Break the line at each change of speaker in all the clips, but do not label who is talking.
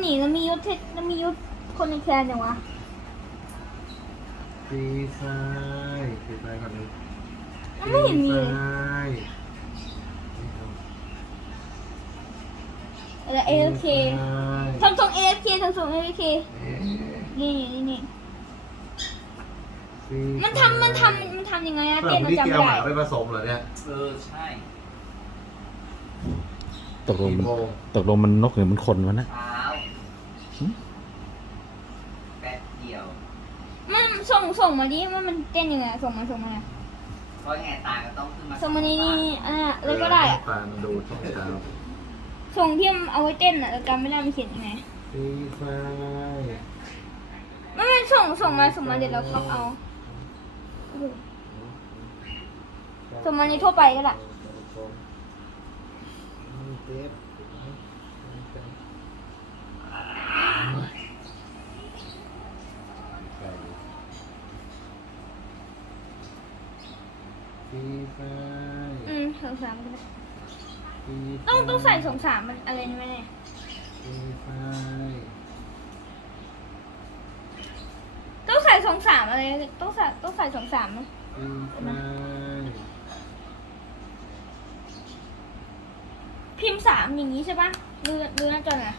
หนีแล้วมียุทธแล้วมียุทธคนในแคนจังวะ
ฟรีไฟฟรีไฟก่อนเลย
มันไม่เห็นมี
ฟ
เลย
รีไฟ
แล้วเอฟเค
ฟรีไฟ
ทำส่งเอฟเคทำส่งเอฟเค
เอ๊ะ
นี่นี่นี่
ฟรีไฟ
มันทำมันทำมันทำยังไงอะ
แบบ
เต้นมัน
นี้
จำ
เกี
ไม่
ยวห
ได้
มาไปผสมเหรอเนี่ย
เออ ใช่
ตกลง
กี่
มัน
โมง
ตกลงมันนกหรือมันคนวะนะ
เช้า
หึ
แป๊บเดียว
มันส่งส่งมาดิว่ามันเต้นยังไงส่งมาส่งมา
เพราะยังไงตาก็ต้องขึ้นมา
ส่งมานี่นี่อะเลยก็ได้อะ
ปลามันดูสองดาว
ส่งที่มันเอาไว้เต้นอะแต่จำไม่ได้มันเขียนยังไง
ฟรีไฟ
ไม่ไม่ส่งส่งมาส่งมาเดี๋ยวเราก๊อปเอาส่งมาในทั่วไปก็ได้
ฟรีไฟ
อืมสองสามก็ได้
ฟรีไฟ
ต้องต้องใส่สองสามมันอะไรนี่ไหมเนี่ย
ฟรีไฟ
ต้องใส่สองสามอะไรต้องใส่ต้องใส่สองสามไหม
ฟรีไฟ
พิมพ์สามอย่างนี้ใช่ปะดูดูหน้าจอหน่อย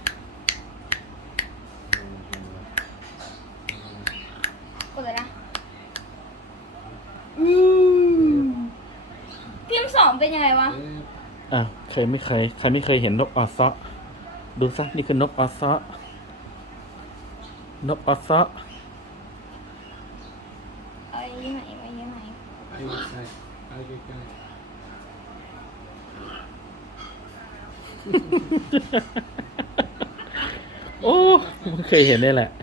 กดเลยนะอืมพิมพ์ส องเป็นยังไงวะ
อะเคยไม่เคยใครไม่เคยเห็นนกออซะดูซะนี่คือนกออซะนกออซะ
เอายังไงเอายังไง
ไอ้ใกล้ไอ้ใกล้
โอ้ไม่เคยเห็นเลยแหละ
ไอพวกนี้